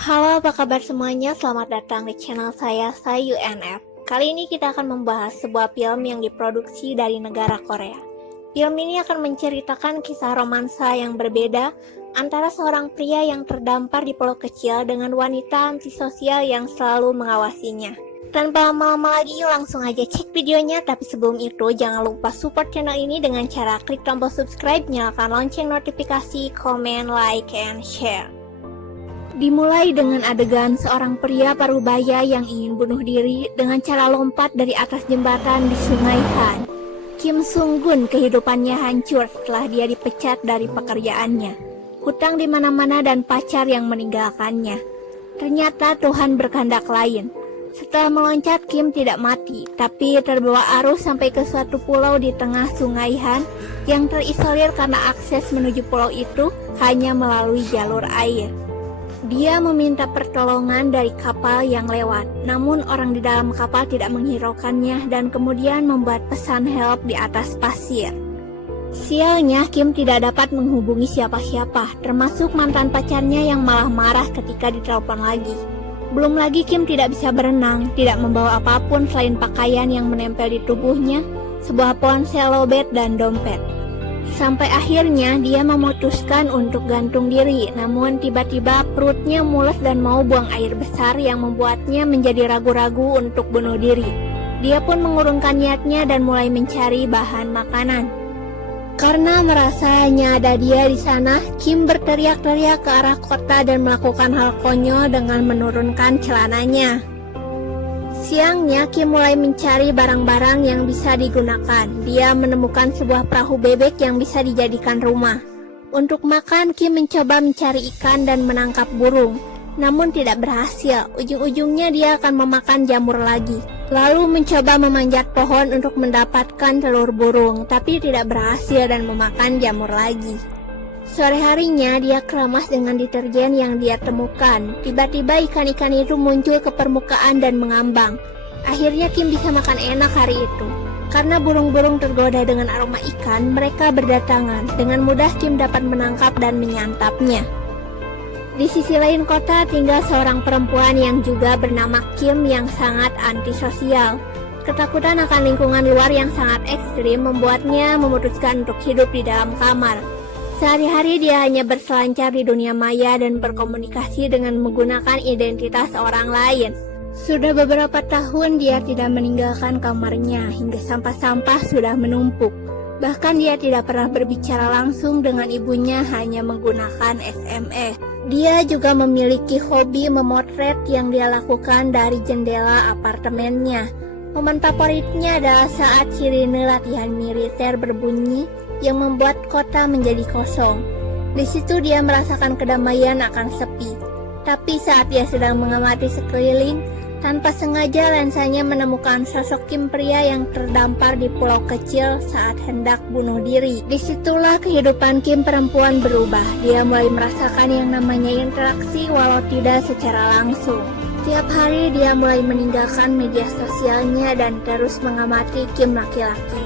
Halo, apa kabar semuanya? Selamat datang di channel saya UNF. Kali ini kita akan membahas sebuah film yang diproduksi dari negara Korea. Film ini akan menceritakan kisah romansa yang berbeda antara seorang pria yang terdampar di pulau kecil dengan wanita antisosial yang selalu mengawasinya. Tanpa lama-lama lagi, langsung aja cek videonya. Tapi sebelum itu, jangan lupa support channel ini dengan cara klik tombol subscribe, nyalakan lonceng notifikasi, komen, like, and share. Dimulai dengan adegan seorang pria parubaya yang ingin bunuh diri dengan cara lompat dari atas jembatan di Sungai Han. Kim Sung Gun kehidupannya hancur setelah dia dipecat dari pekerjaannya. Hutang di mana-mana dan pacar yang meninggalkannya. Ternyata Tuhan berkehendak lain. Setelah meloncat, Kim tidak mati, tapi terbawa arus sampai ke suatu pulau di tengah Sungai Han yang terisolir karena akses menuju pulau itu hanya melalui jalur air. Dia meminta pertolongan dari kapal yang lewat, namun orang di dalam kapal tidak menghiraukannya dan kemudian membuat pesan help di atas pasir. Sialnya, Kim tidak dapat menghubungi siapa-siapa, termasuk mantan pacarnya yang malah marah ketika ditelepon lagi. Belum lagi Kim tidak bisa berenang, tidak membawa apapun selain pakaian yang menempel di tubuhnya, sebuah ponsel lowbat dan dompet. Sampai akhirnya dia memutuskan untuk gantung diri, namun tiba-tiba perutnya mules dan mau buang air besar yang membuatnya menjadi ragu-ragu untuk bunuh diri. Dia pun mengurungkan niatnya dan mulai mencari bahan makanan. Karena merasa hanya ada dia di sana, Kim berteriak-teriak ke arah kota dan melakukan hal konyol dengan menurunkan celananya. Siangnya, Kim mulai mencari barang-barang yang bisa digunakan. Dia menemukan sebuah perahu bebek yang bisa dijadikan rumah. Untuk makan, Kim mencoba mencari ikan dan menangkap burung. Namun tidak berhasil, ujung-ujungnya dia akan memakan jamur lagi. Lalu mencoba memanjat pohon untuk mendapatkan telur burung, tapi tidak berhasil dan memakan jamur lagi. Sore harinya dia keramas dengan deterjen yang dia temukan. Tiba-tiba ikan-ikan itu muncul ke permukaan dan mengambang. Akhirnya Kim bisa makan enak hari itu. Karena burung-burung tergoda dengan aroma ikan, mereka berdatangan. Dengan mudah Kim dapat menangkap dan menyantapnya. Di sisi lain kota tinggal seorang perempuan yang juga bernama Kim yang sangat antisosial. Ketakutan akan lingkungan luar yang sangat ekstrim membuatnya memutuskan untuk hidup di dalam kamar. Sehari-hari dia hanya berselancar di dunia maya dan berkomunikasi dengan menggunakan identitas orang lain. Sudah beberapa tahun dia tidak meninggalkan kamarnya hingga sampah-sampah sudah menumpuk. Bahkan dia tidak pernah berbicara langsung dengan ibunya, hanya menggunakan SMS. Dia juga memiliki hobi memotret yang dia lakukan dari jendela apartemennya. Momen favoritnya adalah saat sirine latihan militer berbunyi yang membuat kota menjadi kosong. Di situ dia merasakan kedamaian akan sepi. Tapi saat dia sedang mengamati sekeliling, tanpa sengaja lensanya menemukan sosok Kim pria yang terdampar di pulau kecil saat hendak bunuh diri. Disitulah kehidupan Kim perempuan berubah. Dia mulai merasakan yang namanya interaksi walau tidak secara langsung. Tiap hari dia mulai meninggalkan media sosialnya dan terus mengamati Kim laki-laki.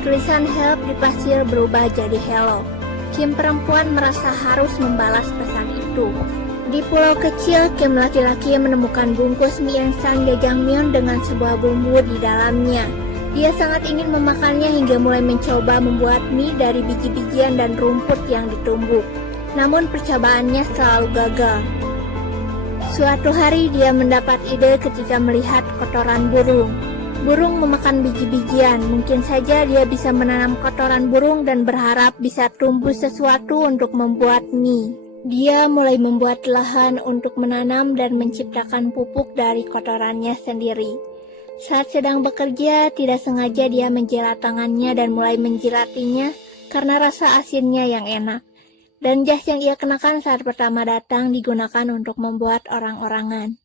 Tulisan help di pasir berubah jadi hello. Kim perempuan merasa harus membalas pesan itu. Di pulau kecil, Kim laki-laki menemukan bungkus mie instan jjajangmyeon dengan sebuah bumbu di dalamnya. Dia sangat ingin memakannya hingga mulai mencoba membuat mie dari biji-bijian dan rumput yang ditumbuk. Namun percobaannya selalu gagal. Suatu hari dia mendapat ide ketika melihat kotoran burung. Burung memakan biji-bijian, mungkin saja dia bisa menanam kotoran burung dan berharap bisa tumbuh sesuatu untuk membuat mie. Dia mulai membuat lahan untuk menanam dan menciptakan pupuk dari kotorannya sendiri. Saat sedang bekerja, tidak sengaja dia menjilat tangannya dan mulai menjilatinya karena rasa asinnya yang enak. Dan jas yang ia kenakan saat pertama datang digunakan untuk membuat orang-orangan.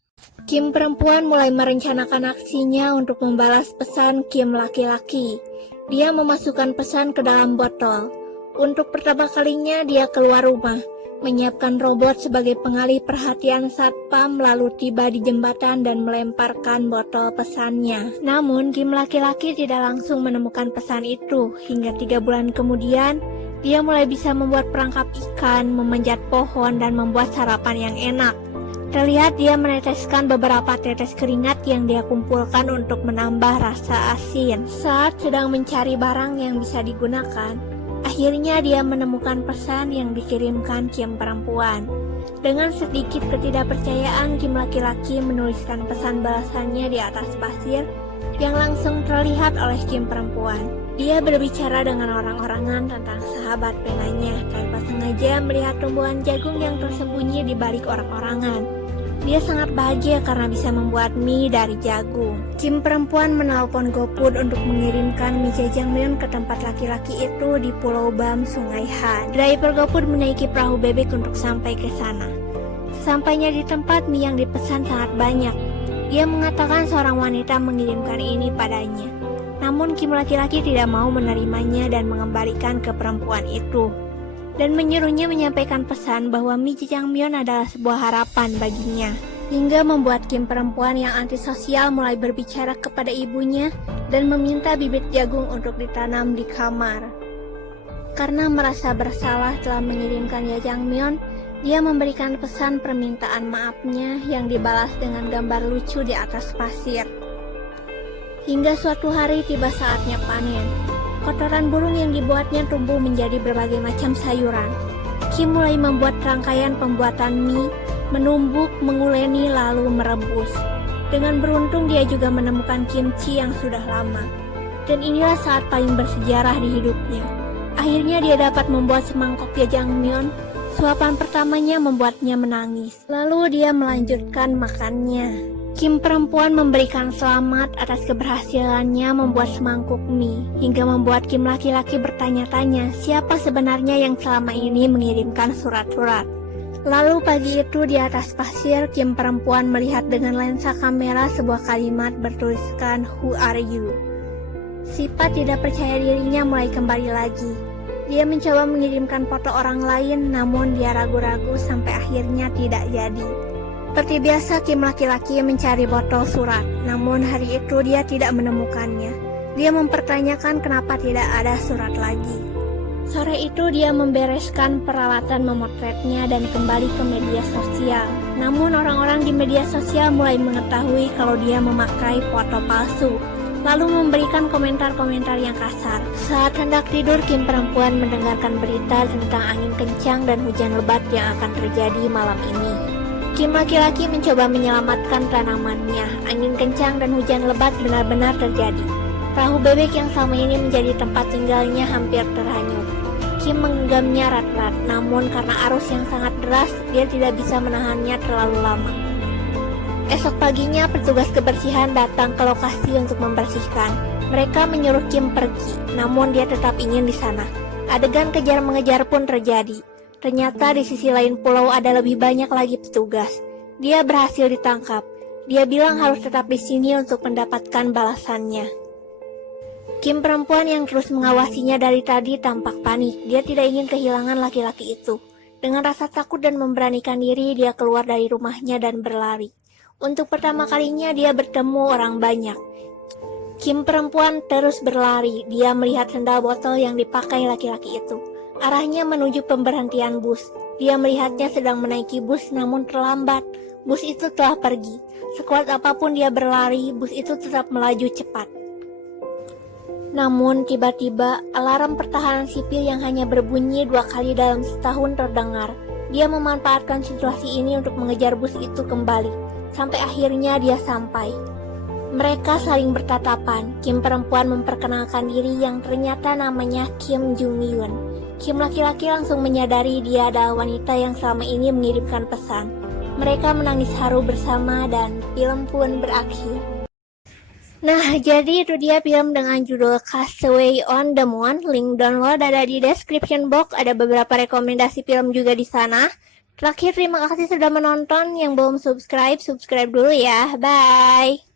Kim perempuan mulai merencanakan aksinya untuk membalas pesan Kim laki-laki. Dia memasukkan pesan ke dalam botol. Untuk pertama kalinya dia keluar rumah, menyiapkan robot sebagai pengalih perhatian satpam, lalu tiba di jembatan dan melemparkan botol pesannya. Namun Kim laki-laki tidak langsung menemukan pesan itu. Hingga 3 bulan kemudian, dia mulai bisa membuat perangkap ikan, memanjat pohon, dan membuat sarapan yang enak. Terlihat dia meneteskan beberapa tetes keringat yang dia kumpulkan untuk menambah rasa asin. Saat sedang mencari barang yang bisa digunakan, akhirnya dia menemukan pesan yang dikirimkan Kim perempuan. Dengan sedikit ketidakpercayaan, Kim laki-laki menuliskan pesan balasannya di atas pasir yang langsung terlihat oleh Kim perempuan. Dia berbicara dengan orang-orangan tentang sahabat penanya tanpa sengaja melihat tumbuhan jagung yang tersembunyi di balik orang-orangan. Dia sangat bahagia karena bisa membuat mie dari jagung. Kim perempuan menelpon GoFood untuk mengirimkan mie jajangmyeon ke tempat laki-laki itu di Pulau Bam, Sungai Han. Driver GoFood menaiki perahu bebek untuk sampai ke sana. Sampainya di tempat, mie yang dipesan sangat banyak. Dia mengatakan seorang wanita mengirimkan ini padanya. Namun Kim laki-laki tidak mau menerimanya dan mengembalikan ke perempuan itu, dan menyuruhnya menyampaikan pesan bahwa mie jajangmyeon adalah sebuah harapan baginya. Hingga membuat Kim perempuan yang antisosial mulai berbicara kepada ibunya dan meminta bibit jagung untuk ditanam di kamar. Karena merasa bersalah telah mengirimkan jajangmyeon, dia memberikan pesan permintaan maafnya yang dibalas dengan gambar lucu di atas pasir. Hingga suatu hari tiba saatnya panen. Kotoran burung yang dibuatnya tumbuh menjadi berbagai macam sayuran. Kim mulai membuat rangkaian pembuatan mie, menumbuk, menguleni, lalu merebus. Dengan beruntung dia juga menemukan kimchi yang sudah lama. Dan inilah saat paling bersejarah di hidupnya. Akhirnya dia dapat membuat semangkok jajangmyeon. Suapan pertamanya membuatnya menangis. Lalu dia melanjutkan makannya. Kim perempuan memberikan selamat atas keberhasilannya membuat semangkuk mie, hingga membuat Kim laki-laki bertanya-tanya siapa sebenarnya yang selama ini mengirimkan surat-surat. Lalu pagi itu di atas pasir, Kim perempuan melihat dengan lensa kamera sebuah kalimat bertuliskan "Who are you?". Sifat tidak percaya dirinya mulai kembali lagi. Dia mencoba mengirimkan foto orang lain, namun dia ragu-ragu sampai akhirnya tidak jadi. Seperti biasa, Kim laki-laki mencari botol surat, namun hari itu dia tidak menemukannya. Dia mempertanyakan kenapa tidak ada surat lagi. Sore itu dia membereskan peralatan memotretnya dan kembali ke media sosial. Namun orang-orang di media sosial mulai mengetahui kalau dia memakai foto palsu, lalu memberikan komentar-komentar yang kasar. Saat hendak tidur, Kim perempuan mendengarkan berita tentang angin kencang dan hujan lebat yang akan terjadi malam ini. Kim laki-laki mencoba menyelamatkan tanamannya. Angin kencang dan hujan lebat benar-benar terjadi. Perahu bebek yang selama ini menjadi tempat tinggalnya hampir terhanyut. Kim menggenggamnya erat-erat, namun karena arus yang sangat deras, dia tidak bisa menahannya terlalu lama. Esok paginya, petugas kebersihan datang ke lokasi untuk membersihkan. Mereka menyuruh Kim pergi, namun dia tetap ingin di sana. Adegan kejar-mengejar pun terjadi. Ternyata di sisi lain pulau ada lebih banyak lagi petugas. Dia berhasil ditangkap. Dia bilang harus tetap di sini untuk mendapatkan balasannya. Kim perempuan yang terus mengawasinya dari tadi tampak panik. Dia tidak ingin kehilangan laki-laki itu. Dengan rasa takut dan memberanikan diri, dia keluar dari rumahnya dan berlari. Untuk pertama kalinya dia bertemu orang banyak. Kim perempuan terus berlari. Dia melihat sendal botol yang dipakai laki-laki itu. Arahnya menuju pemberhentian bus. Dia melihatnya sedang menaiki bus namun terlambat. Bus itu telah pergi. Sekuat apapun dia berlari, bus itu tetap melaju cepat. Namun tiba-tiba alarm pertahanan sipil yang hanya berbunyi 2 kali dalam setahun terdengar. Dia memanfaatkan situasi ini untuk mengejar bus itu kembali. Sampai akhirnya dia sampai. Mereka saling bertatapan. Kim perempuan memperkenalkan diri yang ternyata namanya Kim Jung-hyun. Kim laki-laki langsung menyadari dia adalah wanita yang selama ini mengirimkan pesan. Mereka menangis haru bersama dan film pun berakhir. Nah, jadi itu dia film dengan judul Castaway on the Moon. Link download ada di description box. Ada beberapa rekomendasi film juga di sana. Terakhir, terima kasih sudah menonton. Yang belum subscribe, subscribe dulu ya. Bye!